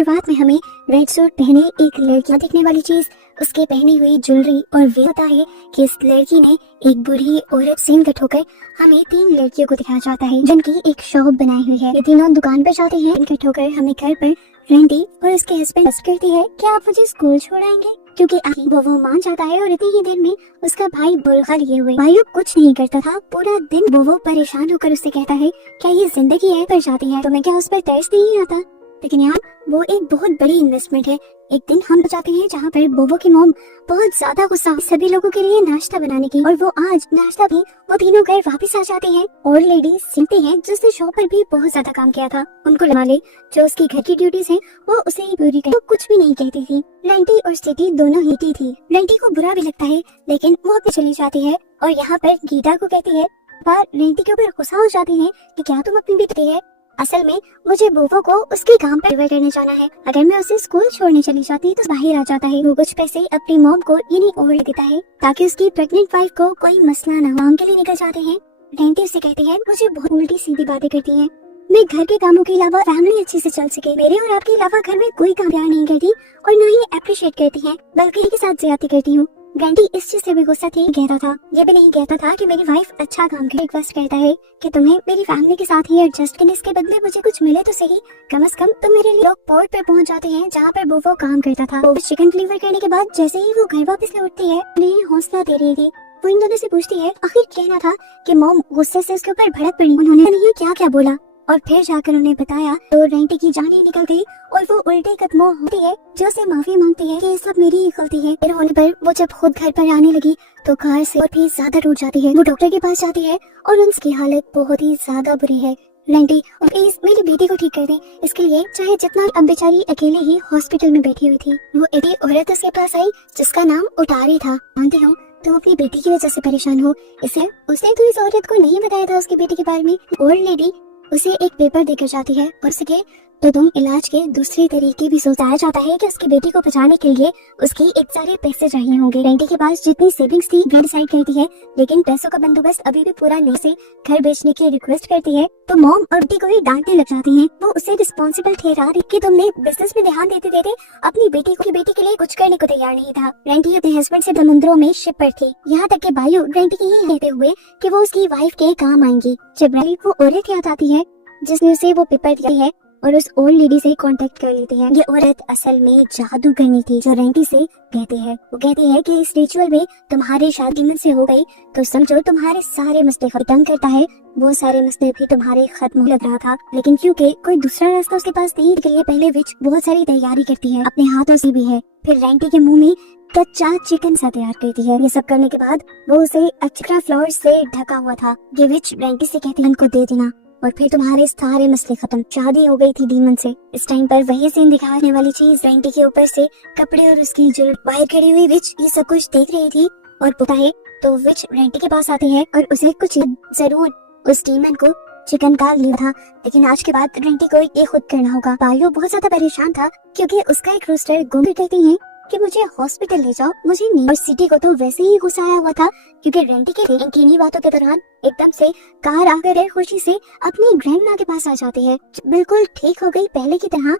शुरुआत में हमें रेड सूट पहने एक लड़की दिखने वाली चीज उसके पहनी हुई ज्वेलरी और वे होता है कि इस लड़की ने एक बूढ़ी औरत सीन कट होकर हमें 3 लड़कियों को दिखाया जाता है जिनकी एक शॉप बनाई हुई है। ये तीनों दुकान पर जाते हैं। कट होकर हमें घर पर रेंडी और उसके हस्बैंड कहती है क्या आप मुझे स्कूल छोड़ाएंगे, क्योंकि वो मान जाता है और इतनी ही देर में उसका भाई बुरखा लिए हुए भाई कुछ नहीं करता था। पूरा दिन वो परेशान होकर उससे कहता है क्या ये जिंदगी है पर जाती है, तुम्हें क्या उस पर तरस नहीं आता। लेकिन यार वो एक बहुत बड़ी इन्वेस्टमेंट है। एक दिन हम जाते हैं जहाँ पर बोबो की मॉम बहुत ज्यादा गुस्सा सभी लोगों के लिए नाश्ता बनाने की, और वो आज नाश्ता भी वो तीनों घर वापस आ जाते हैं। और लेडी सिंटी है जिसने शॉप पर भी बहुत ज्यादा काम किया था, उनको माले जो उसकी घर की ड्यूटीज है वो उसे ही पूरी कर, तो कुछ भी नहीं कहती थी। रेंटी और सिटी दोनों ही थी। रेंटी को बुरा भी लगता है लेकिन वो अपने चली जाती है और यहाँ पर गीता को कहती है पर रेंटी के ऊपर गुस्सा हो जाती है कि क्या तुम अपनी बेटी है, असल में मुझे बोबो को उसके काम पर डिलीवर करने जाना है, अगर मैं उसे स्कूल छोड़ने चली जाती तो बाहर आ जाता है। वो कुछ पैसे अपनी मॉम को यानी ओवर देता है ताकि उसकी प्रेग्नेंट वाइफ को कोई मसला न हो। काम के लिए निकल जाते हैं। रेंटी उससे कहती है मुझे बहुत उल्टी सीधी बातें करती हैं, मैं घर के कामों के अलावा फैमिली अच्छे से चल सके, मेरे और आपके अलावा घर में कोई काम प्यार नहीं करती और न ही अप्रिशिएट करती है, बल्कि के साथ ज्यादती करती हूँ। रेंटी इस चीज से भी गुस्सा थी, कहता था ये भी नहीं कहता था कि मेरी वाइफ अच्छा काम करे। रिक्वेस्ट करता है कि तुम्हें मेरी फैमिली के साथ ही एडजस्ट करने, इसके बदले मुझे कुछ मिले तो सही, कम से कम तुम मेरे लिए। लोग पोर्ट पर पहुंच जाते हैं जहाँ पर वो काम करता था। वो चिकन डिलीवर करने के बाद जैसे ही वो घर वापस लौटती है उन्हें हौसला दे रही थी। वो इन दोनों से पूछती है आखिर कहना था कि मॉम गुस्से से उसके ऊपर भड़क पड़ी, उन्होंने नहीं क्या क्या बोला, और फिर जाकर उन्हें बताया तो रेंटी की जान ही निकल गई और वो उल्टे कदमों होती है जो से माफी मांगती है कि ये सब मेरी ही गलती है। फिर होने पर वो जब खुद घर पर आने लगी तो कार से और भी ज्यादा टूट जाती है। वो डॉक्टर के पास जाती है और उसकी हालत बहुत ही ज्यादा बुरी है। रेंटी और प्लीज मेरी बेटी को ठीक कर दे, इसके लिए चाहे जितना। अब बेचारी अकेले ही हॉस्पिटल में बैठी हुई थी। वो एक औरत उसके पास आई जिसका नाम उटारी था। जानती हो तो अपनी बेटी की वजह से परेशान हो, इसलिए उसने तो इस औरत को नहीं बताया था उसकी बेटी के बारे में। और लेडी उसे एक पेपर देकर जाती है और उसके तो तुम इलाज के दूसरे तरीके भी सोचा जाता है कि उसकी बेटी को बचाने के लिए उसकी एक सारे पैसे चाहिए होंगे। रेंटी के पास जितनी सेविंग्स थी घर डिसाइड करती है, लेकिन पैसों का बंदोबस्त अभी भी पूरा नहीं से घर बेचने की रिक्वेस्ट करती है तो मॉम और बेटी को ही डांटने लग जाती हैं। वो उसे रिस्पॉन्सिबल ठहरा रही कि तुमने बिजनेस में ध्यान देते देते अपनी बेटी के लिए कुछ करने को तैयार नहीं था। रेंटी अपने हस्बैंड से समुद्रों में शिप पर थी, यहाँ तक कि बायो रेंटी की ही कहते हुए कि वो उसकी वाइफ के काम आएंगी। जब रेंटी वो औरत याद आती है जिसने उसे वो पेपर दिया है और उस ओल्ड लेडी से कांटेक्ट कर लेती है। ये औरत असल में जादू करनी थी जो रेंटी से कहती है। वो कहती है कि इस रिचुअल में तुम्हारी शादी मन से हो गई तो समझो तुम्हारे सारे मसले खत्म करता है। वो सारे मसले भी तुम्हारे खत्म लग रहा था, लेकिन क्योंकि कोई दूसरा रास्ता उसके पास नहीं, के लिए पहले विच बहुत सारी तैयारी करती है, अपने हाथों से भी है। फिर रेंटी के मुंह में कच्चा चिकन सा तैयार करती है। ये सब करने के बाद वो उसे एक्स्ट्रा फ्लावर से ढका हुआ था। ये विच रेंटी से कहती है उनको दे देना और फिर तुम्हारे सारे मसले खत्म। शादी हो गई थी डीमन से। इस टाइम पर वही सीन दिखाने वाली चीज रेंटी के ऊपर से कपड़े और उसकी जो बाहर खड़ी हुई विच ये सब कुछ देख रही थी और पता है तो विच रेंटी के पास आती है और उसे कुछ जरूर उस डीमन को चिकन का लिया था, लेकिन आज के बाद रेंटी को ये खुद करना होगा। बायो बहुत ज्यादा परेशान था क्योंकि उसका एक रोस्टर गुम कहती है कि मुझे हॉस्पिटल ले जाओ, मुझे नहीं। और सिटी को तो वैसे ही गुस्सा आया हुआ था क्योंकि रेंटी के इनकी बातों के दौरान एकदम से कार आकर खुशी से अपनी ग्रैंड माँ के पास आ जाती है, बिल्कुल ठीक हो गई पहले की तरह।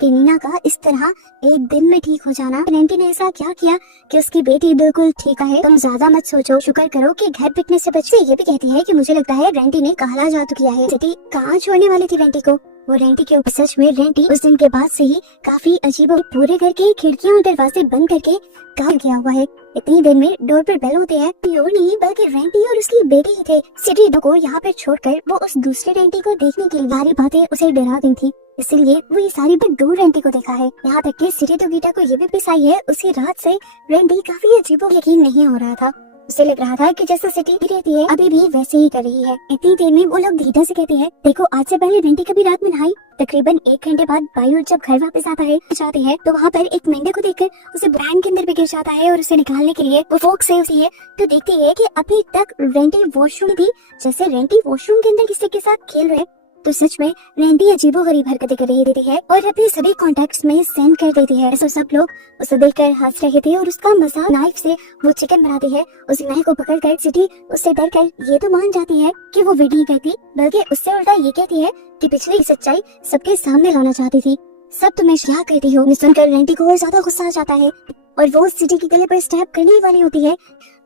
नीना का इस तरह एक दिन में ठीक हो जाना। रेंटी ने ऐसा क्या किया कि उसकी बेटी बिल्कुल ठीक है। तुम ज्यादा मत सोचो, शुक्र करो कि घर पिटने से बचे। ये भी कहती है कि मुझे लगता है रेंटी ने काला जादू किया है। सिटी कहाँ छोड़ने वाली थी रेंटी को, वो रेंटी के ऊपर। सच में रेंटी उस दिन के बाद से ही काफी अजीब, पूरे घर के खिड़कियां और दरवाजे बंद करके काम किया हुआ है। इतनी देर में डोर पर बेल होते हैं, और नहीं बल्कि रेंटी और उसकी बेटी ही थे। सिटी को यहाँ पर छोड़कर वो उस दूसरे रेंटी को देखने की सारी बातें उसे डरा दी थी, इसीलिए वो ये सारी बात दूर रेंटी को देखा है। यहाँ तक कि सिटी तो गीता को ये भी पिसाई है। उसी रात से रेंटी काफी अजीब, यकीन नहीं हो रहा था। उसे लग रहा था कि जैसे सिटी रहती है अभी भी वैसे ही कर रही है। इतनी देर में वो लोग गीता से कहते हैं देखो आज से पहले रेंटी कभी रात में नहाई। तकरीबन 1 घंटे बाद बायो जब घर वापस आता है जाते हैं तो वहाँ पर एक मेंढक को देखकर उसे ब्रांड के अंदर भी गिर जाता है और उसे निकालने के लिए वो फोक से होती है तो देखती है कि अभी तक रेंटी वॉशरूम थी, जैसे रेंटी वॉशरूम के अंदर किसी के साथ खेल रहे। तो सच में रेंटी अजीबोगरीब हरकतें कर रही देती है और अपने सभी कॉन्टेक्ट्स में सेंड कर देती है। तो सब लोग उसे देखकर हंस रहे थे और उसका मजाक नाइफ से वो चिकन बनाती है। उस नाइफ को पकड़कर सिटी उससे डर कर ये तो मान जाती है कि वो वीडियो करती, बल्कि उससे उल्टा ये कहती है कि पिछली सच्चाई सबके सामने लाना चाहती थी। सब तुम्हें क्या कहती हो। सुनकर रेंटी को और ज्यादा गुस्सा आ जाता है और वो सिटी के गले पर स्टैप करने वाली होती है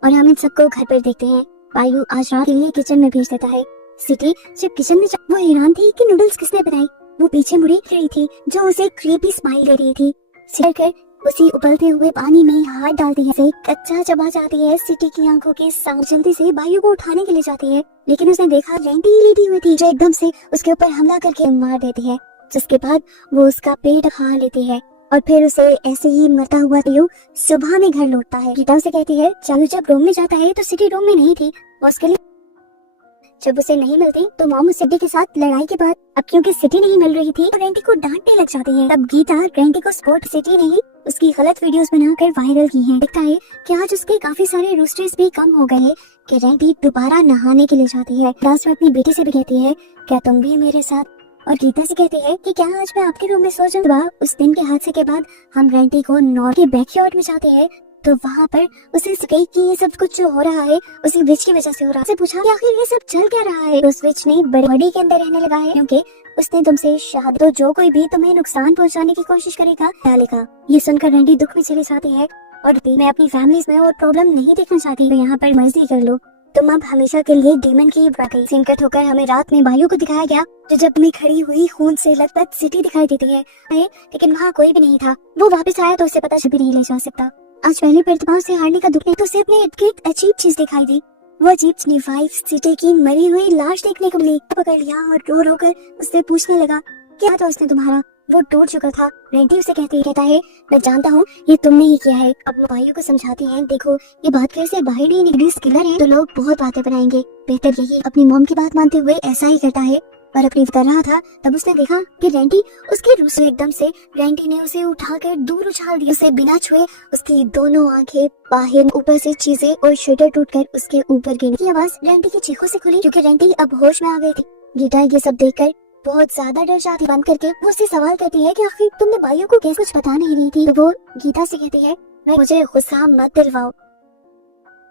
और हम इन सबको घर पर देखते हैं। पायु आज रात के लिए किचन में भेज देता है। सिटी जब किचन में वो हैरान थी कि नूडल्स किसने बनाए। वो पीछे मुड़ी रही थी जो उसे क्रीपी स्माइल दे रही थी। कर उसी उबलते हुए पानी में हाथ डालती है, से कच्चा चबा जाती है। सिटी की आंखों के सामने जल्दी से बायु को उठाने के लिए जाती है, लेकिन उसने देखा रेंटी लेटी हुई थी जो एकदम से उसके ऊपर हमला करके मार देती है, जिसके बाद वो उसका पेट खा लेती है और फिर उसे ऐसे ही मरता हुआ पायु सुबह में घर लौटता है। गीता उसे कहती है चालू जब रूम में जाता है तो सिटी रूम में नहीं थी। उसके लिए जब उसे नहीं मिलती तो मॉम सिटी के साथ लड़ाई के बाद अब क्योंकि सिटी नहीं मिल रही थी तो रेंटी को डांटने लग जाती है। तब गीता रेंटी को सपोर्ट सिटी ने ही उसकी गलत वीडियोस बनाकर वायरल की हैं। दिखता है कि आज उसके काफी सारे रोस्टर्स भी कम हो गए हैं कि रेंटी दोबारा नहाने के लिए जाती है। लास्ट में अपनी बेटी से भी कहती है क्या तुम भी मेरे साथ, और गीता से कहती है कि क्या आज मैं आपके रूम में सो जाऊं। उस दिन के हादसे के बाद हम रेंटी को नॉर्थ के बैकयार्ड में जाते हैं तो वहाँ पर उसे कही कि ये सब कुछ जो हो रहा है उसी विच की वजह से हो रहा है। उसे पूछा कि आखिर ये सब चल क्या रहा है। उस विच ने बॉडी के अंदर रहने लगा है क्योंकि उसने तुमसे शादी, तो जो कोई भी तुम्हें नुकसान पहुंचाने की कोशिश करेगा डालेगा। ये सुनकर रेंटी दुख में चली जाती है और मैं अपनी फैमिलीज में और प्रॉब्लम नहीं देखना चाहती, तो यहाँ पर मर्जी कर लो। तुम अब हमेशा के लिए डीमन की वाकई सीन कट होकर हमें रात में बायु को दिखाया गया जो जब में खड़ी हुई खून से लथपथ सिटी दिखाई देती है, लेकिन वहाँ कोई भी नहीं था। वो वापस आया तो उसे पता भी नहीं ले जा सकता। आज पहले प्रतिभाओं से हारने का दुख नहीं तो उसे अपने इर्द गिर्द अजीब चीज दिखाई दी। वो अजीब वाइफ सिटी की मरी हुई लाश देखने को मिली। पकड़ लिया और रो रो कर उससे पूछने लगा क्या था उसने तुम्हारा। वो टूट चुका था। रेंटी उसे कहता है मैं जानता हूँ ये तुमने ही किया है। अब बायु को समझाती है देखो ये बात फिर से बाहर नहीं निकली, किलर है तो लोग बहुत बातें बनाएंगे, बेहतर यही अपनी मॉम की बात मानते हुए ऐसा ही करता है। और अपनी कर रहा था तब उसने देखा कि रेंटी उसके रूस से एकदम से रेंटी ने उसे उठाकर दूर उछाल दिया। उसे बिना छुए उसकी दोनों आंखें बाहर, ऊपर से चीजें और शटर टूटकर उसके ऊपर गिरी। की आवाज रेंटी की चीखों से खुली क्योंकि रेंटी अब होश में आ गई थी। गीता ये सब देखकर बहुत ज्यादा डर जाती, बंद करके वो उससे सवाल करती है कि आखिर तुमने बायु को कैसे कुछ बता नहीं रही थी। तो वो गीता से कहती है मुझे गुस्सा मत दिलवाओ।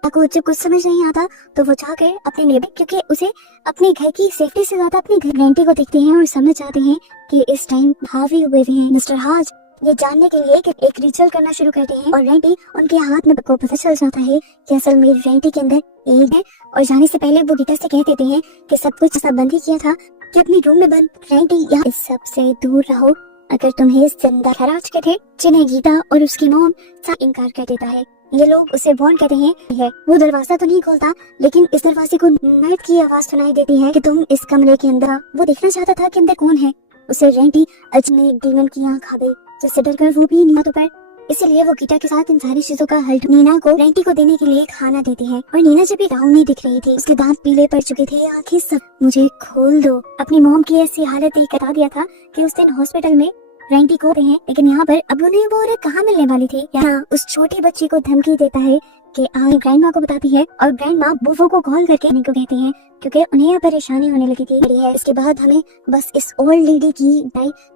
को जब कुछ समझ नहीं आता तो वो जाकर अपने नेबर, क्योंकि उसे अपने घर की सेफ्टी से ज्यादा अपने घर रेंटी को देखते हैं और समझ जाते हैं कि इस टाइम हावी हुए हैं मिस्टर हाज। ये जानने के लिए एक रिचुअल करना शुरू करते हैं और रेंटी उनके हाथ में को पता चल जाता है कि असल में रेंटी के अंदर एक है। और जाने से पहले वो गीता से कह देते हैं कि सब कुछ सब बंद ही किया था कि अपनी रूम में बंद रेंटी यहाँ इस सब से दूर रहो। अगर तुम्हें जिंदा खराज के थे जिन्हें गीता और उसकी मॉम सब इनकार कर देता है। ये लोग उसे वार्न कहते हैं। वो दरवाजा तो नहीं खोलता लेकिन इस दरवाजे को मर्द की आवाज सुनाई देती है कि तुम इस कमरे के अंदर। वो देखना चाहता था कि अंदर कौन है। उसे रेंटी अजमेर डीमन की आंख आ गई जिससे डरकर वो भी नीना तो पर, इसलिए वो गीता के साथ इन सारी चीजों का हल नीना को रेंटी को देने के लिए खाना देती है। और नीना जब भी राउंड नहीं दिख रही थी, उसके दांत पीले पड़ चुके थे, आंखें सब मुझे खोल दो। अपनी मॉम की ऐसी हालत देख बता दिया था कि उस दिन हॉस्पिटल में रेंटी को हैं, लेकिन यहाँ पर अब उन्हें वो औरत कहाँ मिलने वाली थी। यहाँ उस छोटी बच्ची को धमकी देता है कि आज ग्रैंड माँ को बताती है और ग्रैंड माँ बुफो को कॉल करके को कहती हैं क्योंकि उन्हें यहाँ परेशानी होने लगी थी। इसके बाद हमें बस इस ओल्ड लेडी की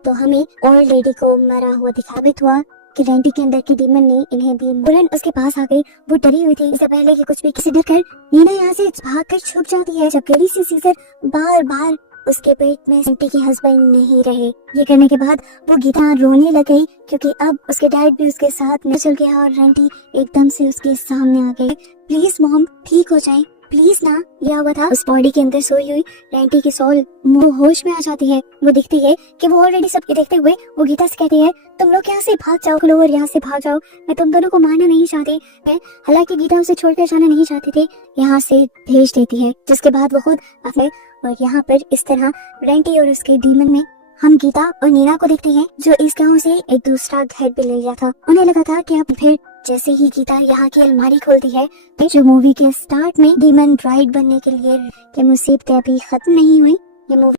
तो हमें ओल्ड लेडी को मरा हुआ दिखावित हुआ कि रेंटी के अंदर की डीमन ने इन्हें भी बुरन उसके पास आ गई। वो डरी हुई थी इससे पहले कि कुछ भी किसी डर कर नीना यहाँ से भागकर छुप जाती है जब गली से सीजर बार बार उसके पेट में रेंटी के हस्बैंड नहीं रहे। ये करने के बाद वो गीता रोने लग गई क्योंकि अब उसके डैड भी उसके साथ न चल गया और रेंटी एकदम से उसके सामने आ गई। प्लीज मॉम ठीक हो जाए प्लीज ना। यह हुआ था उस बॉडी के अंदर सोई हुई रेंटी की सोल वो होश में आ जाती है। वो दिखती है कि वो ऑलरेडी सबके देखते हुए वो गीता से कहती है तुम लोग यहाँ से भाग जाओ, लो और यहाँ से भाग जाओ, मैं तुम दोनों को मारना नहीं चाहती। हालांकि गीता उसे छोड़कर जाना नहीं चाहती थी, यहाँ से भेज देती है जिसके बाद वो खुद अपने। और यहाँ पर इस तरह रेंटी और उसके डीमन में हम गीता और नीना को देखते हैं जो इस गांव से एक दूसरा घर पे ले लिया था। उन्हें लगा था कि अब फिर जैसे ही गीता यहाँ की अलमारी खोलती है जो मूवी के स्टार्ट में डीमन ब्राइड बनने के लिए मुसीबतें अभी खत्म नहीं हुई। ये मूवी